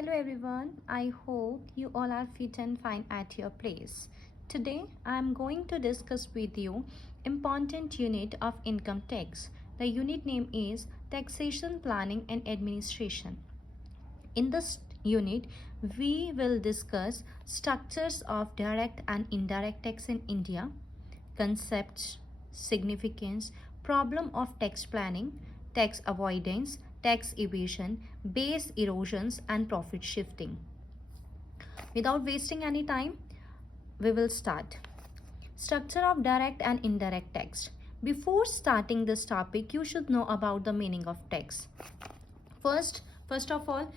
Hello everyone, I hope you all are fit and fine at your place. Today I am going to discuss with you important unit of income tax. The unit name is Taxation Planning and Administration. In this unit, we will discuss structures of direct and indirect tax in India, concepts, significance, problem of tax planning, tax avoidance, tax evasion, base erosions, and profit shifting. Without wasting any time, we will start. Structure of direct and indirect tax. Before starting this topic, you should know about the meaning of tax. First of all,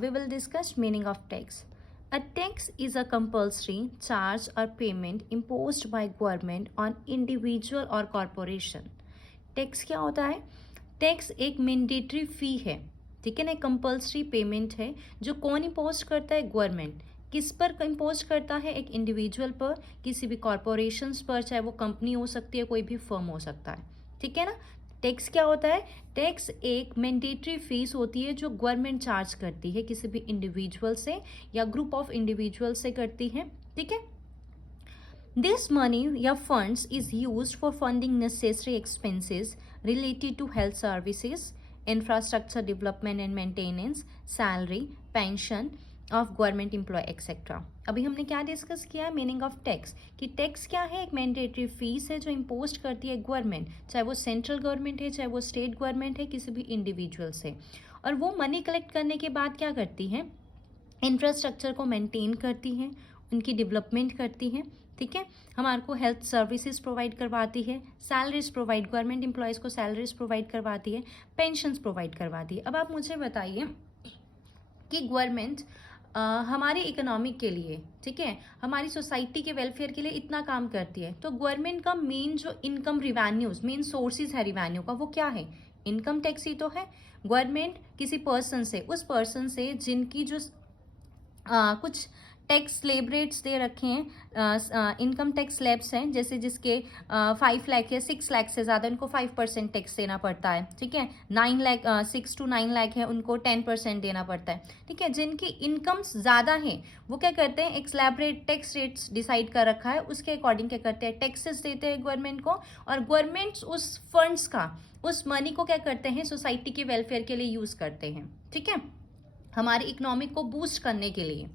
we will discuss meaning of tax. A tax is a compulsory charge or payment imposed by government on individual or corporation. Tax क्या होता है? Tax एक mandatory फी है, ठीक है ना, compulsory payment है जो कौन इम्पोज करता है? गवर्नमेंट। किस पर इम्पोज करता है? एक इंडिविजुअल पर, किसी भी कॉरपोरेशंस पर, चाहे वो कंपनी हो सकती है, कोई भी फर्म हो सकता है, ठीक है ना। टैक्स क्या होता है? टैक्स एक मैंडेटरी फीस होती है जो गवर्नमेंट चार्ज करती है किसी भी इंडिविजुअल से या ग्रुप ऑफ इंडिविजुअल से करती है, ठीक है। This money या funds is used for funding necessary expenses related to health services, infrastructure development and maintenance, salary, pension of government employee etc. अभी हमने क्या डिस्कस किया है? मीनिंग ऑफ टैक्स, कि टैक्स क्या है? एक मैंडेटरी फीस है जो इम्पोज करती है गवर्नमेंट, चाहे वो सेंट्रल गवर्नमेंट है, चाहे वो स्टेट गवर्नमेंट है, किसी भी इंडिविजुअल से। और वो मनी कलेक्ट करने के बाद क्या करती है? इंफ्रास्ट्रक्चर को मेंटेन करती है, उनकी डेवलपमेंट करती है, ठीक है। हमारे को हेल्थ सर्विसेज प्रोवाइड करवाती है, सैलरीज प्रोवाइड, गवर्नमेंट एम्प्लॉयज़ को सैलरीज प्रोवाइड करवाती है, पेंशन्स प्रोवाइड करवाती है। अब आप मुझे बताइए कि गवर्नमेंट हमारी इकोनॉमी के लिए, ठीक है, हमारी सोसाइटी के वेलफेयर के लिए इतना काम करती है, तो गवर्नमेंट का मेन जो इनकम रिवेन्यूज, मेन सोर्सेज है रिवेन्यू का, वो क्या है? इनकम टैक्स ही तो है। गवर्नमेंट किसी पर्सन से, उस पर्सन से जिनकी जो कुछ टैक्स स्लैब रेट्स दे रखे हैं, इनकम टैक्स स्लैब्स हैं, जैसे जिसके 5 लाख या 6 लाख से ज़्यादा, उनको 5% टैक्स देना पड़ता है, ठीक है। 9 लाख 6 to 9 लाख है, उनको 10% देना पड़ता है, ठीक है। जिनकी इनकम्स ज़्यादा हैं वो क्या करते हैं? एक slab rate, tax rates decide कर रखा है, उसके अकॉर्डिंग क्या करते हैं? टैक्सेस देते हैं गवर्नमेंट को, और गवर्नमेंट उस फंड्स का, उस मनी को क्या करते हैं? सोसाइटी के वेलफेयर के लिए यूज़ करते हैं, ठीक है, हमारी इकोनॉमिक को बूस्ट करने के लिए।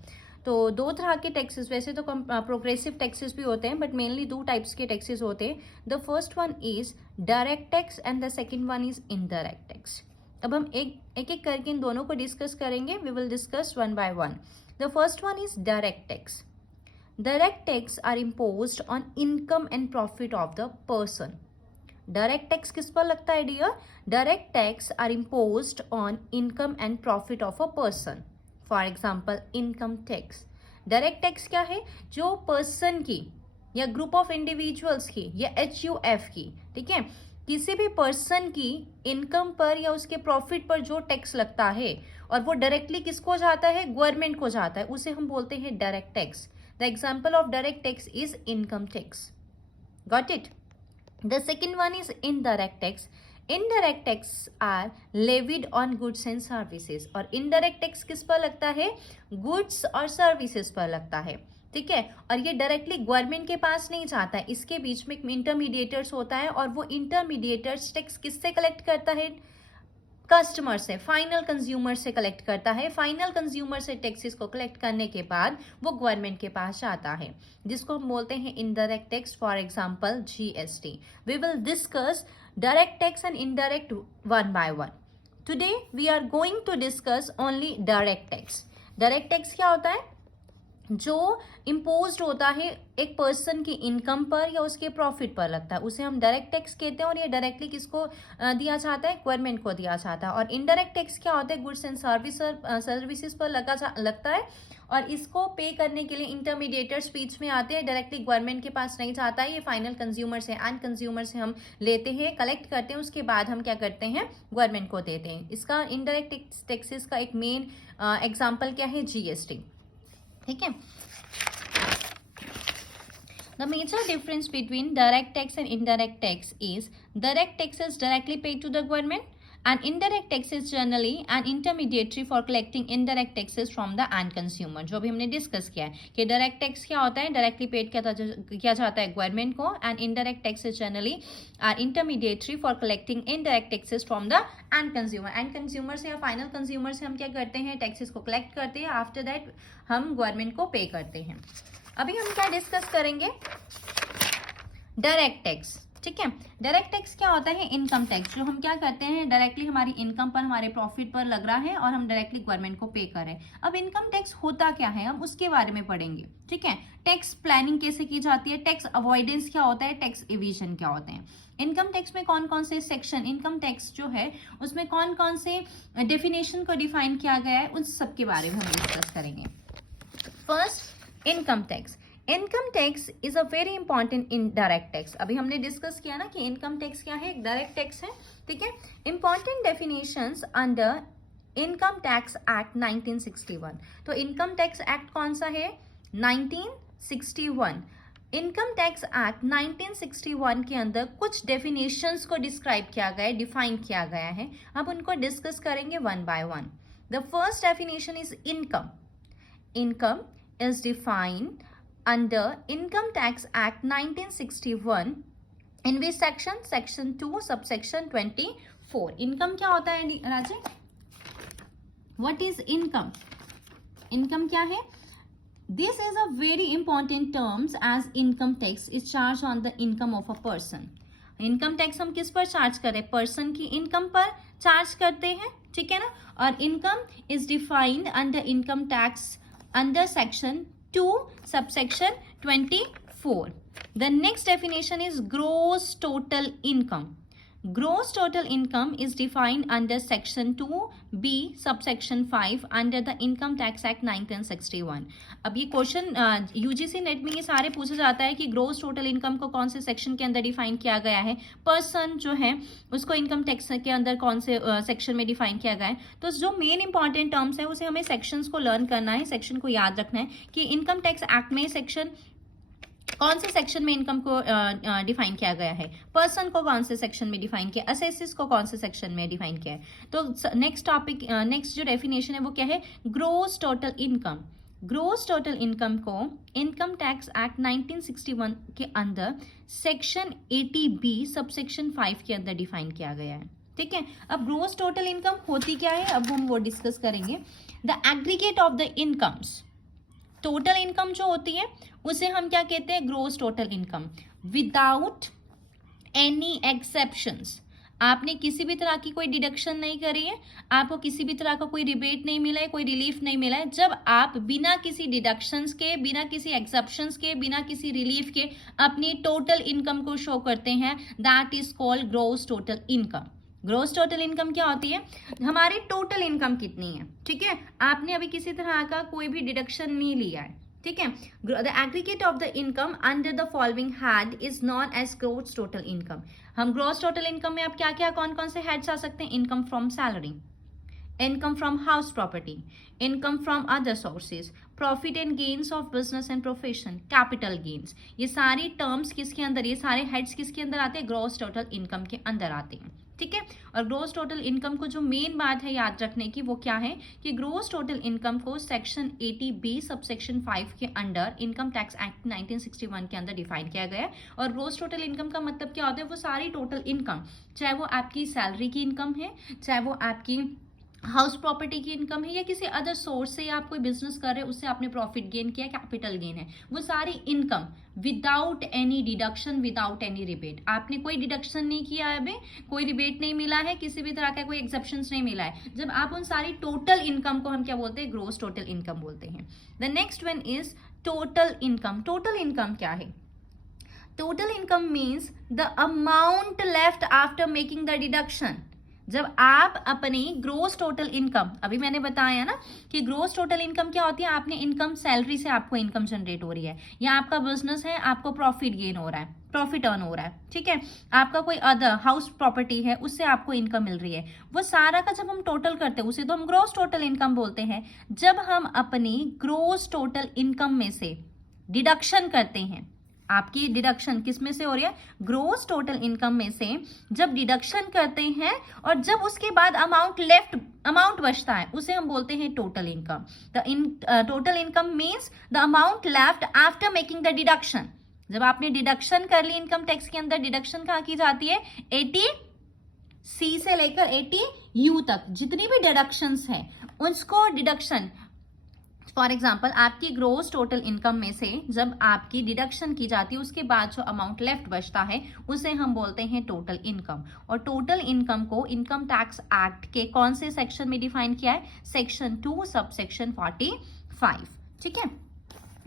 तो दो तरह के टैक्सेस, वैसे तो प्रोग्रेसिव टैक्सेस भी होते हैं, बट मेनली 2 टाइप्स के टैक्सेस होते हैं। The first one is direct tax and the second one is indirect tax. अब हम एक करके इन दोनों को डिस्कस करेंगे। We will discuss one by one. The first one is direct tax. Direct tax are imposed on income and profit of the person. Direct tax किस पर लगता है dear? Direct tax are imposed on income and profit of a person. For example income tax. Direct tax क्या है? जो person की या group of individuals की या HUF की, ठीक है, किसी भी पर्सन की इनकम पर या उसके प्रॉफिट पर जो टैक्स लगता है और वो डायरेक्टली किसको जाता है? गवर्नमेंट को जाता है, उसे हम बोलते हैं direct tax. The example of direct tax is income tax. Got it? The second one is indirect tax. Indirect tax are levied on goods and services. और indirect tax किस पर लगता है? Goods और services पर लगता है, ठीक है। और ये डायरेक्टली गवर्नमेंट के पास नहीं जाता है, इसके बीच में एक इंटरमीडिएटर्स होता है, और वो इंटरमीडिएटर्स टैक्स किससे कलेक्ट करता है? कस्टमर से, फाइनल कंज्यूमर से कलेक्ट करता है। फाइनल कंज्यूमर से टैक्सेस को कलेक्ट करने के बाद वो गवर्नमेंट के पास जाता है, जिसको हम बोलते हैं indirect tax. For example GST। We will discuss direct tax and indirect one by one. Today we are going to discuss only direct tax. Direct tax क्या होता है? जो इम्पोज्ड होता है एक पर्सन की इनकम पर या उसके प्रॉफिट पर लगता है, उसे हम डायरेक्ट टैक्स कहते हैं। और ये डायरेक्टली किसको दिया जाता है? गवर्नमेंट को दिया जाता है। और इनडायरेक्ट टैक्स क्या होता है? गुड्स एंड सर्विसेज पर लगता है, और इसको पे करने के लिए इंटरमीडिएटर्स बीच में आते हैं, डायरेक्टली गवर्नमेंट के पास नहीं जाता है। ये फाइनल कंज्यूमर से, एंड कंज्यूमर से हम लेते हैं, कलेक्ट करते हैं, उसके बाद हम क्या करते हैं? गवर्नमेंट को देते हैं। इसका इनडायरेक्ट टैक्सेस का एक मेन एग्जाम्पल क्या है? GST, ठीक है। The major difference between direct tax and indirect tax is direct tax is directly paid to the government And indirect tax is generally an intermediary for collecting indirect taxes from the end consumer. जो भी हमने discuss किया है कि direct tax क्या होता है, directly paid किया जाता है गवर्नमेंट को, and indirect tax is generally are intermediary for collecting indirect taxes from the end consumer. End consumer से या फाइनल कंज्यूमर से हम क्या करते हैं, टैक्सेस को कलेक्ट करते हैं, आफ्टर दैट हम गवर्नमेंट को पे करते हैं. अभी हम क्या डिस्कस करेंगे, डायरेक्ट टैक्स. ठीक है, डायरेक्ट टैक्स क्या होता है, इनकम टैक्स, जो हम क्या करते हैं डायरेक्टली हमारी इनकम पर, हमारे प्रॉफिट पर लग रहा है और हम डायरेक्टली गवर्नमेंट को पे कर रहे हैं. अब इनकम टैक्स होता क्या है, हम उसके बारे में पढ़ेंगे. ठीक है, टैक्स प्लानिंग कैसे की जाती है, टैक्स अवॉइडेंस क्या होता है, टैक्स एविजन क्या होते हैं, इनकम टैक्स में कौन कौन से सेक्शन, इनकम टैक्स जो है उसमें कौन कौन से डेफिनेशन को डिफाइन किया गया है, उन सब के बारे में हम डिस्कस करेंगे. First, income tax. Income tax is a very important in direct tax. अभी हमने डिस्कस किया ना कि इनकम टैक्स क्या है, डायरेक्ट टैक्स है. ठीक है, important definitions under income tax act 1961. तो इनकम टैक्स एक्ट कौन सा है, 1961. इनकम टैक्स एक्ट 1961 के अंदर कुछ डेफिनेशंस को डिस्क्राइब किया गया है, डिफाइन किया गया है. अब उनको डिस्कस करेंगे one by one. The first definition is income. Income is defined under Income Tax Act 1961 in which section 2 subsection 24. Income क्या होता है राजे, what is income? इनकम क्या है, this is a very important terms as income tax is charged on the income of a person. Income tax हम किस पर charge करें, person की इनकम पर चार्ज करते हैं. ठीक है ना, और income is defined under income tax under section 2 subsection 24. The next definition is gross total income. Gross total income is defined under section 2b subsection 5 under the Income Tax Act 1961. अब ये question UGC net में ये सारे पूछा जाता है कि gross total income को कौन से सेक्शन के अंदर डिफाइन किया गया है, पर्सन जो है उसको इनकम टैक्स के अंदर कौन से सेक्शन में डिफाइन किया गया है. तो जो मेन इंपॉर्टेंट टर्म्स है उसे हमें सेक्शंस को लर्न करना है, सेक्शन को याद रखना है कि इनकम टैक्स एक्ट में सेक्शन कौन से सेक्शन में इनकम को डिफाइन किया गया है, पर्सन को कौन से सेक्शन में डिफाइन किया, असेसिस को कौन से सेक्शन में डिफाइन किया है. तो नेक्स्ट टॉपिक, नेक्स्ट जो डेफिनेशन है वो क्या है, gross total income. Gross total income को इनकम टैक्स एक्ट 1961 के अंदर सेक्शन 80B सबसेक्शन 5 के अंदर डिफाइन किया गया है. ठीक है, अब ग्रोस टोटल इनकम होती क्या है, अब हम वो डिस्कस करेंगे. The aggregate of the incomes, total income जो होती है उसे हम क्या कहते हैं, gross total income, without any exceptions. आपने किसी भी तरह की कोई डिडक्शन नहीं करी है, आपको किसी भी तरह का कोई रिबेट नहीं मिला है, कोई रिलीफ नहीं मिला है. जब आप बिना किसी डिडक्शंस के, बिना किसी एक्सेप्शंस के, बिना किसी रिलीफ के अपनी टोटल इनकम को शो करते हैं, that is called gross total income. Gross total income क्या होती है, हमारी टोटल इनकम कितनी है. ठीक है, आपने अभी किसी तरह का कोई भी डिडक्शन नहीं लिया है. ठीक है, the aggregate of the income under the following head is known as gross total income. हम ग्रोस टोटल इनकम में अब क्या क्या कौन कौन से हेड्स आ सकते हैं, income from salary, income from house property, income from other sources, profit and gains of business and profession, capital gains. ये सारी टर्म्स किसके अंदर, ये सारे हेड्स किसके अंदर आते हैं, ग्रोस टोटल इनकम के अंदर आते हैं. ठीक है, और ग्रोस टोटल इनकम को जो मेन बात है याद रखने की वो क्या है कि ग्रोस टोटल इनकम को सेक्शन 80B सबसेक्शन 5 के अंडर इनकम टैक्स एक्ट 1961 के अंदर डिफाइन किया गया है. और ग्रोस टोटल इनकम का मतलब क्या होता है, वो सारी टोटल इनकम, चाहे वो आपकी सैलरी की इनकम है, चाहे वो आपकी हाउस प्रॉपर्टी की इनकम है, या किसी अदर सोर्स से आप कोई बिजनेस कर रहे हैं उससे आपने प्रॉफिट गेन किया, कैपिटल गेन है, वो सारी income without any deduction, without any rebate. आपने कोई डिडक्शन नहीं किया है, अभी कोई रिबेट नहीं मिला है, किसी भी तरह का कोई एक्सेप्शन नहीं मिला है. जब आप उन सारी टोटल इनकम को हम क्या बोलते हैं, ग्रोस टोटल इनकम बोलते हैं. The next one is total income. Total income क्या है, total income means the amount left after making the deduction. जब आप अपनी ग्रोस टोटल इनकम, अभी मैंने बताया ना कि ग्रोस टोटल इनकम क्या होती है, आपने इनकम, सैलरी से आपको इनकम जनरेट हो रही है, या आपका बिजनेस है, आपको प्रॉफिट गेन हो रहा है, प्रॉफिट अर्न हो रहा है. ठीक है, आपका कोई अदर हाउस प्रॉपर्टी है, उससे आपको इनकम मिल रही है, वो सारा का जब हम टोटल करते हैं उसे तो हम ग्रोस टोटल इनकम बोलते हैं. जब हम अपनी ग्रोस टोटल इनकम में से डिडक्शन करते हैं, आपकी डिडक्शन किस में से हो रही है, ग्रोस टोटल इनकम में से जब डिडक्शन करते हैं और जब उसके बाद अमाउंट बचता है उसे हम बोलते हैं total income. The total income means the amount left after making the deduction. जब आपने डिडक्शन कर ली इनकम टैक्स के अंदर, डिडक्शन कहाँ की जाती है, 80C से लेकर 80U तक जितनी भी डिडक्शंस हैं उसको डिडक्शन, फॉर एग्जाम्पल आपकी ग्रोस टोटल इनकम में से जब आपकी डिडक्शन की जाती है उसके बाद जो अमाउंट लेफ्ट बचता है उसे हम बोलते हैं टोटल इनकम। और टोटल इनकम को इनकम टैक्स एक्ट के कौन से सेक्शन में डिफाइन किया है, सेक्शन 2 सबसेक्शन 45। ठीक है,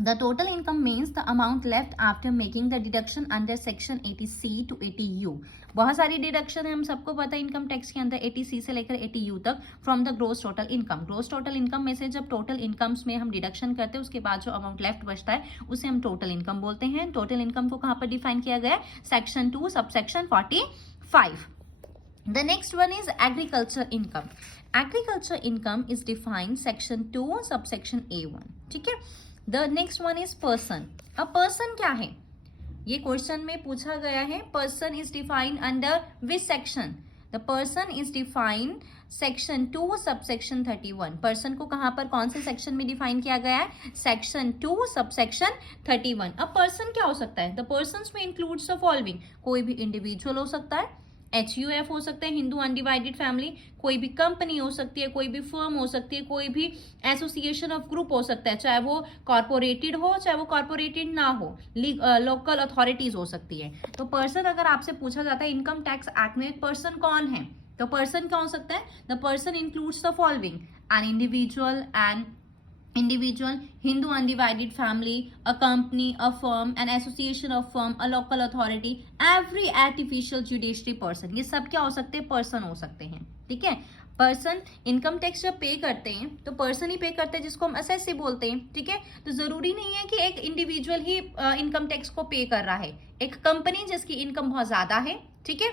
the total income means the amount left after making the deduction under section 80C to 80U। बहुत सारी डिडक्शन है, हम सबको पता है इनकम टैक्स के अंदर 80C से लेकर 80U तक from the gross total income. Gross total income में से जब टोटल इनकम्स में हम डिडक्शन करते हैं उसके बाद जो अमाउंट लेफ्ट बचता है उसे हम टोटल इनकम बोलते हैं। टोटल इनकम को कहाँ पर डिफाइन किया गया है, section 2 subsection 45। The next one is agriculture income. Agriculture income is defined section 2 subsection A1. ठीक है, the next one is person. A person क्या है, ये क्वेश्चन में पूछा गया है। person is defined under which section? The person is defined section 2 subsection 31. person को कहाँ पर कौन से सेक्शन में डिफाइन किया गया है, section 2 subsection 31. अब person क्या हो सकता है, the persons में includes the following. कोई भी इंडिविजुअल हो सकता है, HUF हो सकता है, हिंदू अनडिवाइडेड फैमिली, कोई भी कंपनी हो सकती है, कोई भी फर्म हो सकती है, कोई भी एसोसिएशन ऑफ ग्रुप हो सकता है, चाहे वो कॉर्पोरेटेड हो चाहे वो कॉर्पोरेटेड ना हो, लोकल अथॉरिटीज हो सकती है। तो पर्सन अगर आपसे पूछा जाता है इनकम टैक्स एक्ट में पर्सन कौन है, तो पर्सन क्या हो सकता है, the person includes the following, an individual, Hindu undivided family, a company, a firm, an association of firm, a local authority, every artificial judiciary person, ये सब क्या हो सकते हैं, पर्सन हो सकते हैं। ठीक है, पर्सन इनकम टैक्स जब पे करते हैं तो पर्सन ही पे करते हैं जिसको हम असेसी बोलते हैं। ठीक है, तो जरूरी नहीं है कि एक इंडिविजुअल ही इनकम टैक्स को पे कर रहा है, एक कंपनी जिसकी इनकम बहुत ज्यादा है, ठीक है,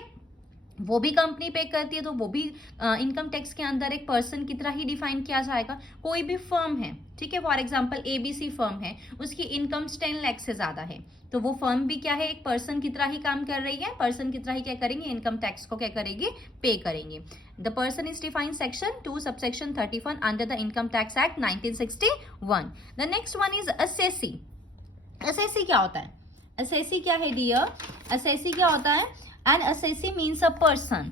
वो भी कंपनी पे करती है तो वो भी इनकम टैक्स के अंदर एक पर्सन की तरह ही डिफाइन किया जाएगा। कोई भी फर्म है, ठीक है, फॉर एग्जांपल ABC फर्म है, उसकी इनकम 10 लाख से ज्यादा है, तो वो फर्म भी क्या है, एक पर्सन की तरह ही काम कर रही है, पर्सन की तरह ही क्या करेंगे, इनकम टैक्स को क्या करेगी, पे करेंगे। The person is defined section 2 subsection 31 under the income tax act 1961। The next one is assessee. Assessee क्या होता है, असेसी क्या है डियर, असेसी क्या होता है, and assessee means a person.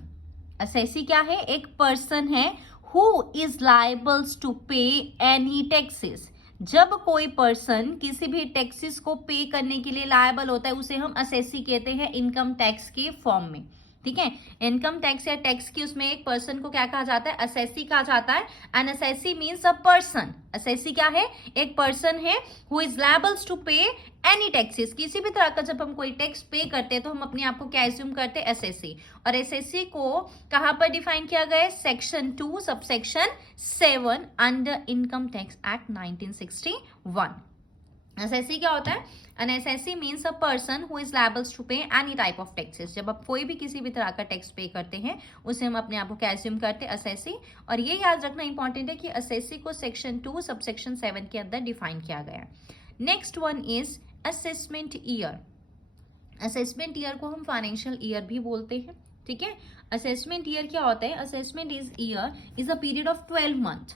Assessee क्या है, एक पर्सन है who is liables to pay any taxes. जब कोई पर्सन किसी भी टैक्सेस को पे करने के लिए लायबल होता है उसे हम असेसी कहते हैं इनकम टैक्स के फॉर्म में। ठीक है, इनकम टैक्स या टैक्स की उसमें एक पर्सन को क्या कहा जाता है, असेसी कहा जाता है। And assessee means a person. Assessee क्या है, एक पर्सन है who is liables to pay any taxes. किसी भी तरह का जब हम कोई टैक्स पे करते हैं तो हम अपने आप को क्या एज्यूम करते हैं, एसएससी। और एसएससी को कहां पर डिफाइन किया गया है, section 2 subsection 7 under income tax act 1961। Assessee क्या होता है, an assessee means a person who is liables to pay any type of taxes. जब आप कोई भी किसी भी तरह का टैक्स पे करते हैं उसे हम अपने आप को क्या एज्यूम करते हैं, असेसी। और ये याद रखना इंपॉर्टेंट है कि असेसी को सेक्शन 2 सबसेक्शन 7 के अंदर डिफाइन किया गया है। Next one is assessment year. Assessment year को हम फाइनेंशियल ईयर भी बोलते हैं। ठीक है, असेसमेंट ईयर क्या होता है, assessment is year is a period of 12 month,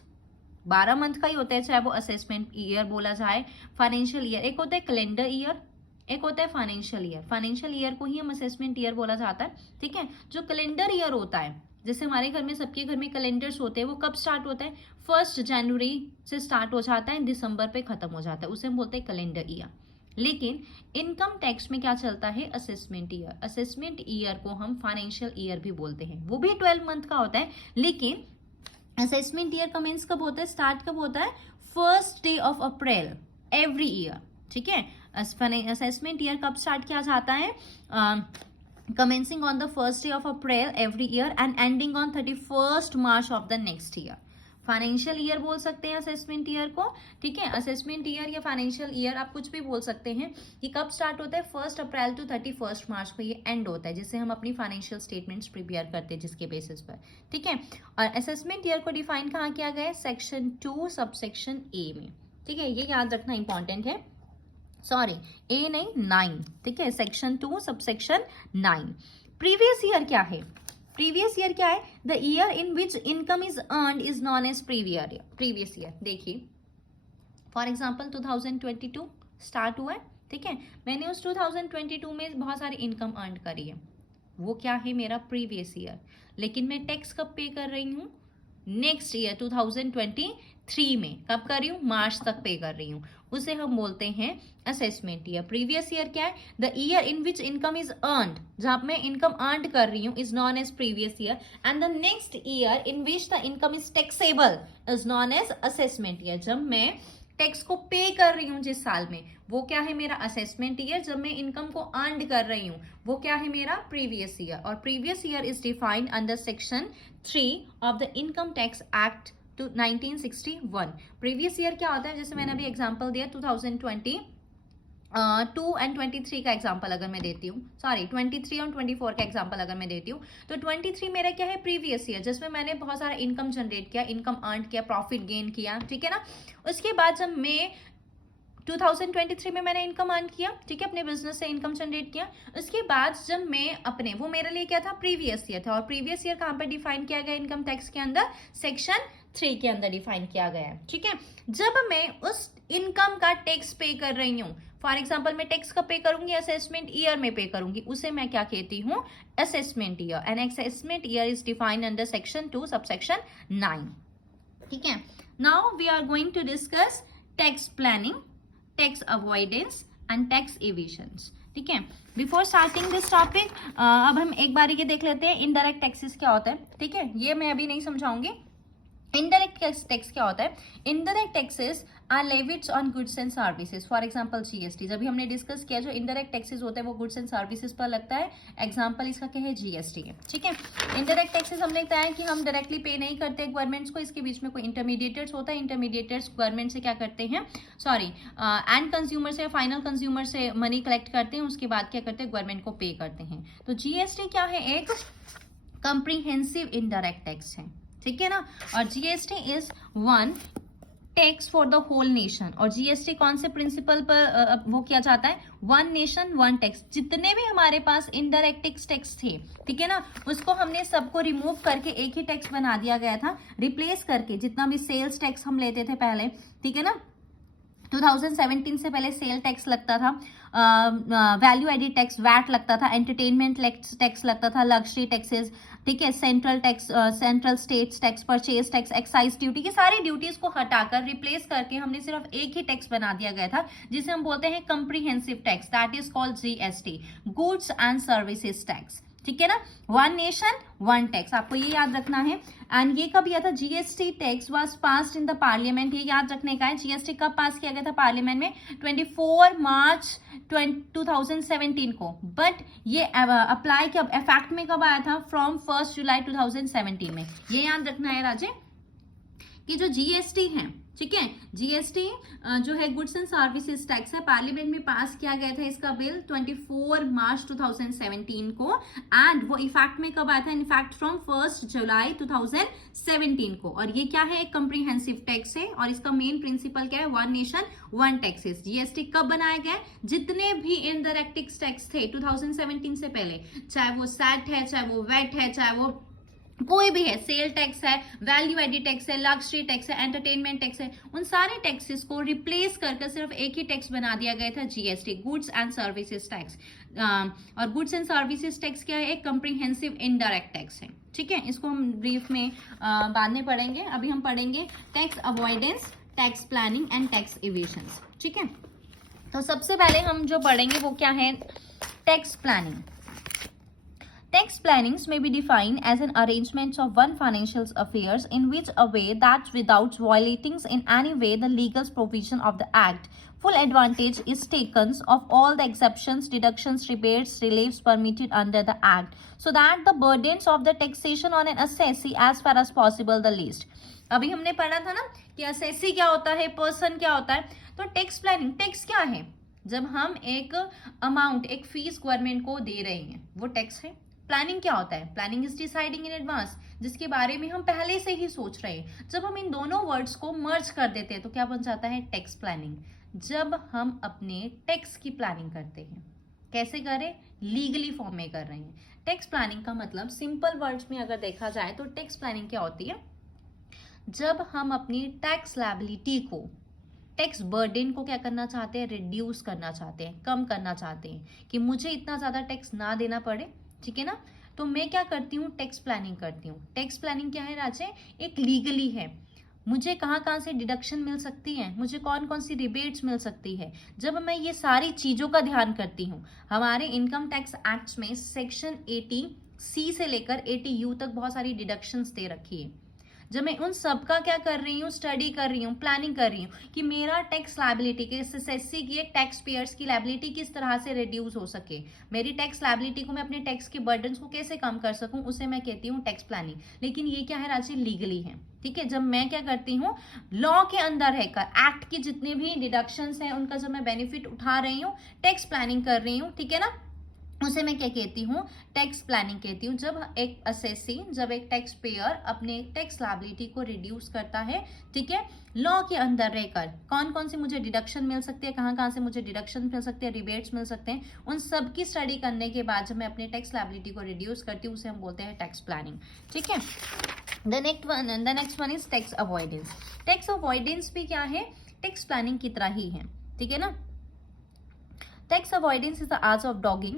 12 month का ही होता है, चाहे वो असेसमेंट ईयर बोला जाए, फाइनेंशियल ईयर। एक होता है कैलेंडर ईयर, एक होता है फाइनेंशियल ईयर। फाइनेंशियल ईयर को ही हम असेसमेंट ईयर बोला जाता है। ठीक है, जो कैलेंडर ईयर होता है, जैसे हमारे घर में सबके घर में कैलेंडर्स होते हैं, वो कब स्टार्ट होता है, 1 जनवरी से स्टार्ट हो जाता है, दिसंबर पे खत्म हो जाता है, उसे हम बोलते हैं कैलेंडर ईयर। लेकिन इनकम टैक्स में क्या चलता है, असेसमेंट ईयर। असेसमेंट ईयर को हम फाइनेंशियल ईयर भी बोलते हैं, वो भी 12 मंथ का होता है। लेकिन असेसमेंट ईयर कमेंस कब होता है, स्टार्ट कब होता है, 1st day of April every year. ठीक है, असेसमेंट ईयर कब स्टार्ट किया जाता है, commencing on the 1st day of April every year and ending on 31st March of the next year। Financial year बोल सकते हैं असेसमेंट ईयर को। ठीक है, असेसमेंट ईयर या फाइनेंशियल ईयर आप कुछ भी बोल सकते हैं। ये कब स्टार्ट होता है, 1 अप्रैल टू 31 मार्च को ये एंड होता है, जिससे हम अपनी फाइनेंशियल स्टेटमेंट्स प्रिपेयर करते हैं जिसके बेसिस पर। ठीक है, और असेसमेंट ईयर को डिफाइन कहाँ किया गया है, सेक्शन 2 सबसेक्शन ए में। ठीक है, ये याद रखना इंपॉर्टेंट है। सॉरी, ए नहीं 9, ठीक है, सेक्शन 2 सबसेक्शन 9। प्रीवियस ईयर क्या है? प्रीवियस ईयर क्या है? The year in which income is earned is known as previous year. देखिए फॉर एग्जाम्पल 2022 स्टार्ट हुआ है, ठीक है, मैंने उस 2022 में बहुत सारी इनकम अर्न करी है, वो क्या है? मेरा प्रीवियस ईयर। लेकिन मैं टैक्स कब पे कर रही हूँ? नेक्स्ट ईयर 2023 में। कब कर रही हूँ? मार्च तक पे कर रही हूँ। उसे हम बोलते हैं असेसमेंट ईयर। प्रीवियस ईयर क्या है? The year in which income is earned, जहां मैं इनकम अर्न कर रही हूँ, is known as previous year. And the next year in which the income is taxable is known as assessment year. जब मैं tax को पे कर रही हूँ जिस साल में, वो क्या है? मेरा असेसमेंट ईयर। जब मैं इनकम को अर्न कर रही हूँ, वो क्या है? मेरा प्रीवियस ईयर। और previous year is defined under section 3 of the income tax act 1961। Previous year क्या होता है? जैसे मैंने अभी एग्जांपल दिया 2022 एंड 23 का एग्जांपल अगर मैं देती हूँ, सॉरी 23 और 24 का एग्जांपल अगर मैं देती हूँ, तो 23 मेरा क्या है? प्रीवियस ईयर, जिसमें मैंने बहुत सारा इनकम जनरेट किया, इनकम अर्न किया, प्रॉफिट गेन किया, ठीक है ना। उसके बाद जब मैं 2023 में मैंने इनकम अर्न किया, ठीक है, अपने बिजनेस से इनकम जनरेट किया। उसके बाद जब मैं अपने, वो मेरे लिए क्या था? प्रीवियस ईयर था। और प्रीवियस ईयर कहाँ पर डिफाइन किया गया इनकम टैक्स के अंदर? सेक्शन 3 के अंदर डिफाइन किया गया है, ठीक है। जब मैं उस इनकम का टैक्स पे कर रही हूँ, फॉर एग्जाम्पल मैं टैक्स कब पे करूंगी? असेसमेंट ईयर में पे करूंगी, उसे मैं क्या कहती हूँ? Assessment year. And assessment year is defined under section 2 subsection 9, ठीक है। Now we are going to discuss tax planning, tax avoidance and tax evasions, ठीक है। बिफोर स्टार्टिंग दिस टॉपिक अब हम एक बारी के देख लेते हैं इनडायरेक्ट टैक्सेस क्या होता है, ठीक है। ये मैं अभी नहीं समझाऊंगी। इनडायरेक्ट टैक्स क्या होता है? Indirect taxes are levied on goods and services, for example GST. जब भी हमने डिस्कस किया, जो इनडायरेक्ट टैक्सेस होते हैं वो गुड्स एंड सर्विसेज पर लगता है। एग्जांपल इसका क्या है? जीएसटी है, ठीक है। इनडायरेक्ट टैक्सेस हमने बताया कि हम डायरेक्टली पे नहीं करते गवर्नमेंट्स को, इसके बीच में कोई इंटरमीडिएटर्स होता है। इंटरमीडिएटर्स गवर्नमेंट से क्या करते हैं? सॉरी, एंड कंज्यूमर से, फाइनल कंज्यूमर से मनी कलेक्ट करते हैं, उसके बाद क्या करते हैं? गवर्नमेंट को पे करते हैं। तो जीएसटी क्या है? एक कंप्रीहेंसिव इनडायरेक्ट टैक्स है, ठीक है ना। और GST is one tax for the whole nation. और जीएसटी कौन से प्रिंसिपल पर वो किया जाता है? One nation one tax. जितने भी हमारे पास इनडायरेक्ट टैक्स थे, ठीक है ना, उसको हमने सबको रिमूव करके एक ही टैक्स बना दिया गया था, रिप्लेस करके। जितना भी सेल्स टैक्स हम लेते थे पहले, ठीक है ना, 2017 से पहले सेल टैक्स लगता था, वैल्यू एडिड टैक्स वैट लगता था, एंटरटेनमेंट टैक्स लगता था, लग्जरी टैक्सेस, ठीक है, central tax, central states tax, purchase tax, excise duty, ये सारी ड्यूटीज को हटाकर रिप्लेस करके हमने सिर्फ एक ही टैक्स बना दिया गया था, जिसे हम बोलते हैं comprehensive tax, that is called GST, goods and services tax, ठीक है ना। वन नेशन वन टैक्स, आपको ये याद रखना है। एंड ये कब आया था? GST tax was passed in the parliament, ये याद रखने का है। जीएसटी कब पास किया गया था पार्लियामेंट में? 24 मार्च 2017 को। बट ये अप्लाई कब, इफेक्ट में कब आया था? फ्रॉम 1 जुलाई 2017 में। ये याद रखना है राजे कि जो जीएसटी है, ठीक है, जीएसटी जो है गुड्स एंड सर्विसेज टैक्स है, पार्लियामेंट में पास किया गया था इसका बिल 24 मार्च 2017 को। एंड वो इफेक्ट में कब आया था? इनफैक्ट फ्रॉम 1 जुलाई 2017 को। और ये क्या है? एक कंप्रीहेंसिव टैक्स है। और इसका मेन प्रिंसिपल क्या है? One nation one taxes. GST कब बनाया गया? जितने भी इनडायरेक्ट टैक्स थे 2017 से पहले, चाहे वो सैट है, चाहे वो वेट है, चाहे वो कोई भी है, सेल टैक्स है, वैल्यू एडिड टैक्स है, लग्जरी टैक्स है, एंटरटेनमेंट टैक्स है, उन सारे टैक्सेस को रिप्लेस करके सिर्फ एक ही टैक्स बना दिया गया था, GST, goods and services tax. और गुड्स एंड सर्विसेज टैक्स क्या है? एक कंप्रीहेंसिव इनडायरेक्ट टैक्स है, ठीक है। इसको हम ब्रीफ में बाद में पढ़ेंगे। अभी हम पढ़ेंगे tax avoidance, tax planning and tax evasions, ठीक है। तो सबसे पहले हम जो पढ़ेंगे वो क्या है? Tax planning. Tax plannings may be defined as an arrangement of one financial affairs in which a way that without violating in any way the legal provision of the act, full advantage is taken of all the exceptions, deductions, rebates, reliefs permitted under the act, so that the burdens of the taxation on an assessee as far as possible the least. अभी हमने पढ़ा था ना कि assessee क्या होता है, person क्या होता है। तो टैक्स प्लानिंग, टैक्स क्या है? जब हम एक अमाउंट, एक फीस गवर्नमेंट को दे रहे हैं, वो टैक्स है। प्लानिंग क्या होता है? Planning is deciding in advance, जिसके बारे में हम पहले से ही सोच रहे हैं। जब हम इन दोनों वर्ड्स को मर्ज कर देते हैं तो क्या बन जाता है? Tax planning. जब हम अपने टैक्स की प्लानिंग करते हैं। कैसे करें? लीगली फॉर्म में कर रहे हैं। टैक्स प्लानिंग का मतलब सिंपल वर्ड्स में अगर देखा जाए तो टैक्स प्लानिंग क्या होती है? जब हम अपनी टैक्स लायबिलिटी को, टैक्स बर्डन को क्या करना चाहते हैं? रिड्यूस करना चाहते हैं, कम करना चाहते हैं कि मुझे इतना ज़्यादा टैक्स ना देना पड़े, ठीक है ना। तो मैं क्या करती हूँ? टैक्स प्लानिंग करती हूँ। टैक्स प्लानिंग क्या है राजे? एक लीगली है। मुझे कहाँ कहाँ से डिडक्शन मिल सकती है, मुझे कौन कौन सी रिबेट्स मिल सकती है, जब मैं ये सारी चीज़ों का ध्यान करती हूँ। हमारे इनकम टैक्स एक्ट में सेक्शन 80C से लेकर 80U तक बहुत सारी डिडक्शंस दे रखी है। जब मैं उन सब का क्या कर रही हूँ? स्टडी कर रही हूँ, प्लानिंग कर रही हूँ कि मेरा टैक्स लायबिलिटी के एसएससी की, एक टैक्स पेयर्स की लायबिलिटी किस तरह से रिड्यूस हो सके, मेरी टैक्स लायबिलिटी को मैं अपने टैक्स के बर्डन्स को कैसे कम कर सकूं, उसे मैं कहती हूँ टैक्स प्लानिंग। लेकिन ये क्या है राजि? लीगली है, ठीक है। जब मैं क्या करती हूँ? लॉ के अंदर रहकर एक्ट के जितने भी डिडक्शंस हैं उनका जब मैं बेनिफिट उठा रही हूँ, टैक्स प्लानिंग कर रही हूँ, ठीक है ना, उसे मैं क्या कहती हूँ? टैक्स प्लानिंग कहती हूँ। जब एक असेसी, जब एक टैक्स पेयर अपने टैक्स लायबिलिटी को रिड्यूस करता है, ठीक है, लॉ के अंदर रहकर, कौन कौन से मुझे डिडक्शन मिल सकती है, कहाँ कहाँ से मुझे डिडक्शन मिल सकते हैं, रिबेट्स मिल सकते हैं, उन सब की स्टडी करने के बाद जब मैं अपने टैक्स लायबिलिटी को रिड्यूस करती हूँ, उसे हम बोलते हैं टैक्स प्लानिंग, ठीक है। The next one is tax avoidance. Tax avoidance भी क्या है? टैक्स प्लानिंग की तरह ही है, ठीक है ना। Tax avoidance is the art of dodging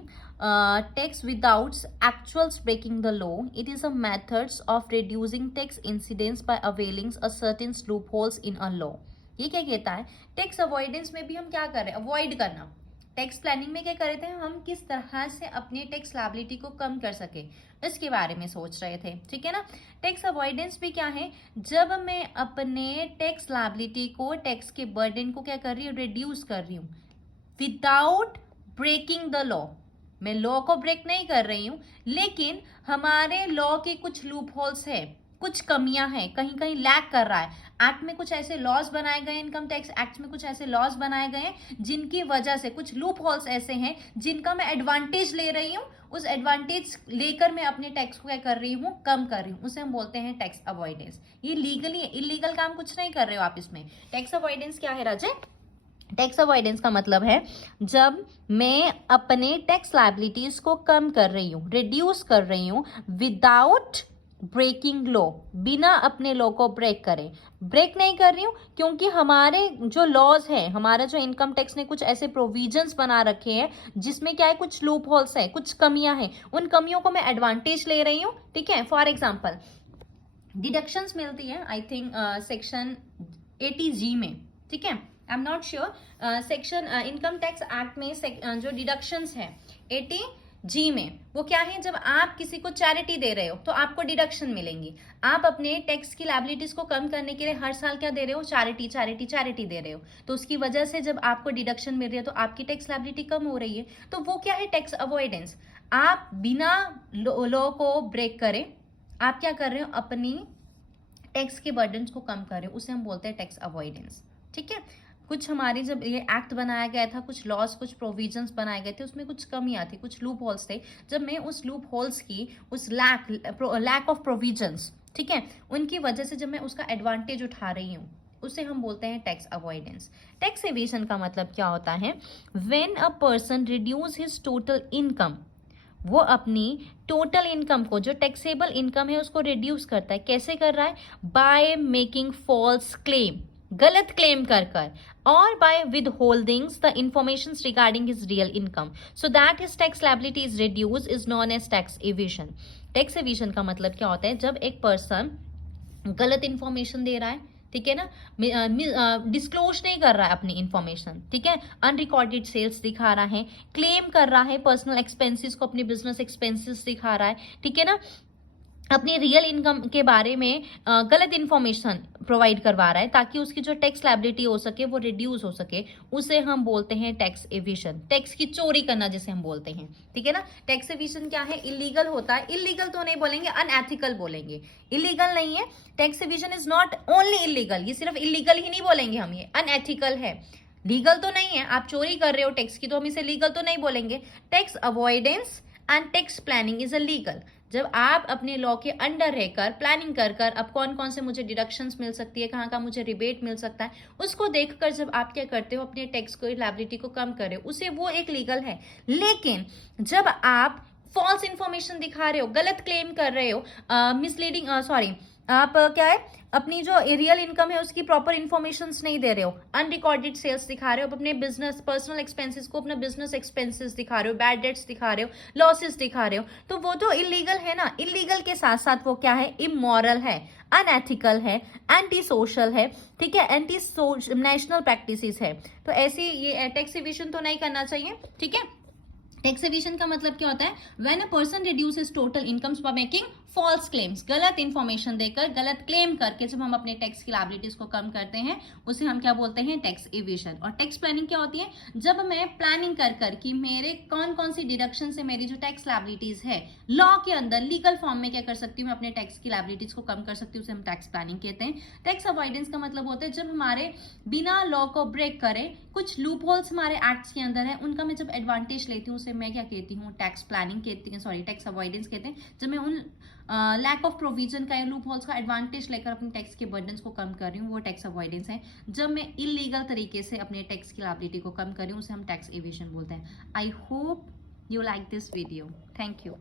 tax without actual breaking the law. It is a method of reducing tax incidence by availing a certain loopholes in a law. ये क्या कहता है? टैक्स अवॉइडेंस में भी हम क्या कर रहे हैं? अवॉइड करना। टैक्स प्लानिंग में क्या कर रहे थे? हम किस तरह से अपने टैक्स लायबिलिटी को कम कर सके, इसके बारे में सोच रहे थे, ठीक है ना। टैक्स अवॉइडेंस भी क्या है? जब मैं अपने टैक्स लायबिलिटी को, टैक्स के बर्डन को क्या कर रही हूँ? रिड्यूस कर रही हूँ विदाउट ब्रेकिंग द लॉ। मैं लॉ को ब्रेक नहीं कर रही हूं, लेकिन हमारे लॉ के कुछ लूप होल्स है, कुछ कमियां हैं, कहीं कहीं लैक कर रहा है। एक्ट में कुछ ऐसे लॉज बनाए गए, इनकम टैक्स एक्ट में कुछ ऐसे लॉज बनाए गए हैं जिनकी वजह से, कुछ लूप होल्स ऐसे हैं जिनका मैं एडवांटेज ले रही हूँ, उस एडवांटेज लेकर मैं अपने टैक्स को क्या कर रही हूँ? कम कर रही हूँ, उसे हम बोलते हैं टैक्स अवॉइडेंस। ये लीगली, इलीगल काम कुछ नहीं कर रहे हो आप इसमें। टैक्स अवॉइडेंस क्या है राजे? टैक्स अवॉइडेंस का मतलब है जब मैं अपने टैक्स लायबिलिटीज को कम कर रही हूँ, रिड्यूस कर रही हूँ विदाउट ब्रेकिंग लॉ, बिना अपने लॉ को ब्रेक करें। ब्रेक नहीं कर रही हूँ क्योंकि हमारे जो लॉज हैं, हमारा जो इनकम टैक्स ने कुछ ऐसे प्रोविजंस बना रखे हैं जिसमें क्या है? कुछ लूप होल्स है, कुछ कमियां हैं, उन कमियों को मैं एडवांटेज ले रही हूँ, ठीक है। फॉर एग्जाम्पल डिडक्शंस मिलती है, आई थिंक सेक्शन 80G में, ठीक है, I am not sure. Section income tax act में जो डिडक्शंस है 80G में, वो क्या है? जब आप किसी को चैरिटी दे रहे हो तो आपको डिडक्शन मिलेंगी। आप अपने टैक्स की लायबिलिटीज को कम करने के लिए हर साल क्या दे रहे हो? चैरिटी चैरिटी चैरिटी दे रहे हो, तो उसकी वजह से जब आपको डिडक्शन मिल रही है तो आपकी टैक्स लायबिलिटी कम हो रही है। तो वो क्या है? Tax avoidance. आप बिना लॉ को ब्रेक करें, आप क्या कर रहे हो? अपनी टैक्स के बर्डन को कम कर रहे हो, उसे हम बोलते हैं टैक्स अवॉइडेंस, ठीक है। कुछ हमारे जब ये एक्ट बनाया गया था, कुछ लॉज, कुछ प्रोविजंस बनाए गए थे, उसमें कुछ कमियां थी, कुछ लूप होल्स थे। जब मैं उस लूप होल्स की, उस लैक ऑफ प्रोविजंस, ठीक है, उनकी वजह से जब मैं उसका एडवांटेज उठा रही हूँ, उसे हम बोलते हैं टैक्स अवॉइडेंस। टैक्स एवेशन का मतलब क्या होता है? When a person reduce his total income, वो अपनी टोटल इनकम को, जो टैक्सेबल इनकम है, उसको रिड्यूस करता है। कैसे कर रहा है? बाय मेकिंग फॉल्स क्लेम, गलत क्लेम कर कर, और by with holdings the information regarding his real income so that his tax liability is reduce, is known as tax evasion. Tax evasion का मतलब क्या होता है? जब एक पर्सन गलत इंफॉर्मेशन दे रहा है, ठीक है ना, डिस्क्लोज नहीं कर रहा है अपनी इंफॉर्मेशन, ठीक है, अनरिकॉर्डेड सेल्स दिखा रहा है, क्लेम कर रहा है पर्सनल एक्सपेंसेस को, अपने बिजनेस एक्सपेंसेस दिखा रहा है, ठीक है ना, अपनी रियल इनकम के बारे में गलत इन्फॉर्मेशन प्रोवाइड करवा रहा है ताकि उसकी जो टैक्स लायबिलिटी हो सके वो रिड्यूस हो सके, उसे हम बोलते हैं टैक्स एविशन। टैक्स की चोरी करना जिसे हम बोलते हैं, ठीक है ना। टैक्स एविशन क्या है? इलीगल होता है। इलीगल तो नहीं बोलेंगे, अनएथिकल बोलेंगे। इलीगल नहीं है, tax evasion is not only illegal, ये सिर्फ इलीगल ही नहीं बोलेंगे हम, ये अनएथिकल है। लीगल तो नहीं है, आप चोरी कर रहे हो टैक्स की, तो हम इसे लीगल तो नहीं बोलेंगे। Tax avoidance and tax planning is a legal. जब आप अपने लॉ के अंडर रहकर प्लानिंग कर कर अब कौन कौन से मुझे डिडक्शंस मिल सकती है, कहाँ कहाँ मुझे रिबेट मिल सकता है, उसको देखकर जब आप क्या करते हो, अपने टैक्स को, लायबिलिटी को कम कर रहे हो, उसे वो एक लीगल है। लेकिन जब आप फॉल्स इंफॉर्मेशन दिखा रहे हो, गलत क्लेम कर रहे हो, मिसलीडिंग सॉरी आप क्या है, अपनी जो रियल इनकम है उसकी प्रॉपर इन्फॉर्मेशन नहीं दे रहे हो, अनरिकॉर्डेड सेल्स दिखा रहे हो, अपने बिजनेस पर्सनल एक्सपेंसेस को अपना बिजनेस एक्सपेंसेस दिखा रहे हो, बैड डेट्स दिखा रहे हो, लॉसेस दिखा रहे हो, तो वो तो इलीगल है ना। इलीगल के साथ साथ वो क्या है, इमोरल है, अनएथिकल है, एंटी सोशल है, ठीक है, एंटी नेशनल प्रैक्टिसेस है। तो ऐसी ये टैक्स इवेशन तो नहीं करना चाहिए, ठीक है। टैक्स एविशन का मतलब क्या होता है, when a person reduces total incomes by making false claims, गलत इंफॉर्मेशन देकर, गलत क्लेम करके जब हम अपने टैक्स की लायबिलिटीज को कम करते हैं, उसे हम क्या बोलते हैं, टैक्स एविशन। और टैक्स प्लानिंग क्या होती है, जब मैं प्लानिंग कर कर कि मेरे कौन कौन सी डिडक्शन से मेरी जो टैक्स लायबिलिटीज है लॉ के अंदर लीगल फॉर्म में क्या कर सकती हूँ, मैं अपने टैक्स की लायबिलिटीज को कम कर सकती हूँ, उसे हम टैक्स प्लानिंग कहते हैं। टैक्स अवॉइडेंस का मतलब होता है जब हमारे बिना लॉ को ब्रेक करे कुछ लूप होल्स हमारे एक्ट्स के अंदर है, उनका मैं जब एडवांटेज लेती हूँ, उसे मैं क्या कहती हूँ, टैक्स प्लानिंग कहती हूँ, सॉरी टैक्स अवॉइडेंस कहते हैं। जब मैं उन लैक ऑफ प्रोविजन का या लूप होल्स का एडवांटेज लेकर अपने टैक्स के बर्डन्स को कम कर रही हूँ, वो टैक्स अवॉइडेंस है। जब मैं इलीगल तरीके से अपने टैक्स की लायबिलिटी को कम कर रही हूँ, उसे हम टैक्स एविशन बोलते हैं। I hope you like this video. Thank you.